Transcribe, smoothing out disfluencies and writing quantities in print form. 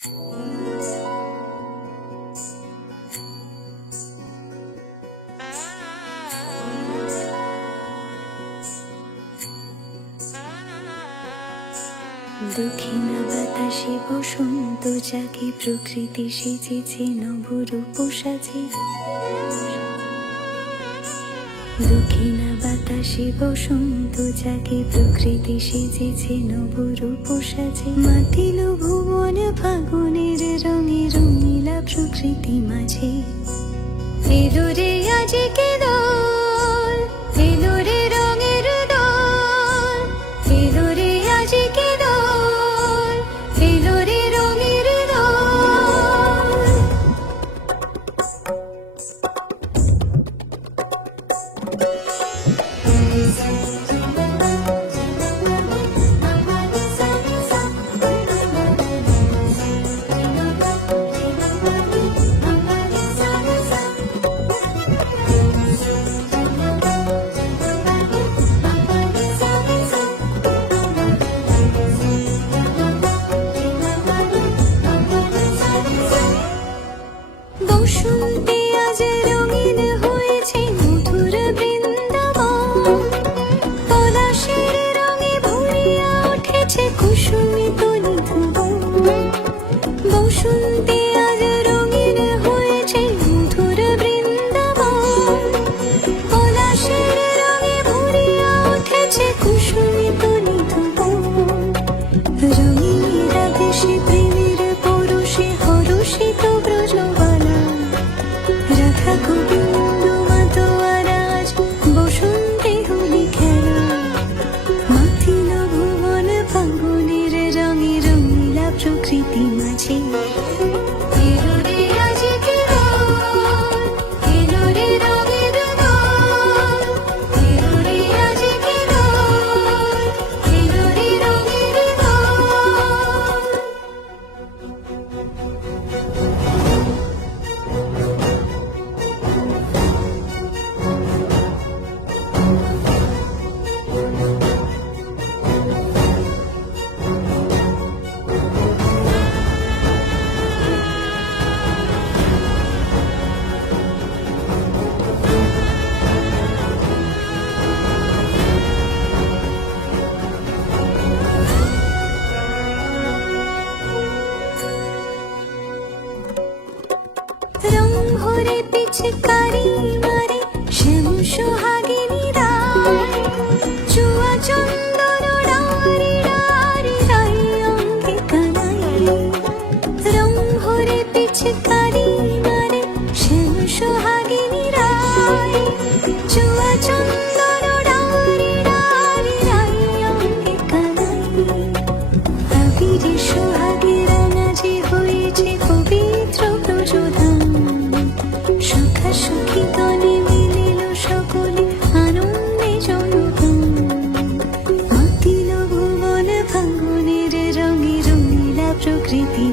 দক্ষিণা বাতাসে বসন্ত জাগে, প্রকৃতি সেজেছে নবরূপ সাজে। দক্ষিণা বাতাসে বসন্ত জাগে, প্রকৃতি সেজেছে নবরূপ সাজে। মাতিল ভুবন ফাগুনের রঙে, রঙিলা প্রকৃতি মাঝে। এলো রে আজকে দোল, এলো রে রঙের দোল, এলো রে আজকে দোল, এলো রে রঙের দোল। বসন্তে আজ রঙিন হয়েছে মধুর বৃন্দাবন, পলাশের রঙে ভরিয়া উঠেছে কুসুমিত নিধুবন। বসন্তে আজ রঙিন হয়েছে মধুর বৃন্দাবন, পলাশের রঙে ভরিয়া উঠেছে কুসুমিত নিধুবন। রঙিনীরা দেশে প্রেমের পরশে হরষিত ব্রজবালা, রাধা গোবিন্দ মাতোয়ার আজ বসন্তে হোলি খেলা। মাতিল ভুবন ফাগুনের রঙে, রঙিলা প্রকৃতি মাঝে। এলো রে আজকে দোল, এলো রে রঙের দোল, এলো রে আজকে দোল, এলো রে রঙের দোল। রং ভরে পিচকারি মারে শ্যাম সোহাগিনী রায়, চুয়া চন্দন ডারি ডারি রাই অঙ্গে কানাই। রং ভরে পিচকারি মারে শ্যাম সোহাগিনী রায়, চুয়া চন্দন ডারি ডারি রাই অঙ্গে কানাই। আবিরে সোহাগে রাঙাজি হয়েছে পবিত্র ব্রজধাম, সখা সখী গণে মিলিল সকলে আনন্দে জনগণ। মাতিল ভুবন ফাগুনের রঙে, রঙিলা প্রকৃতি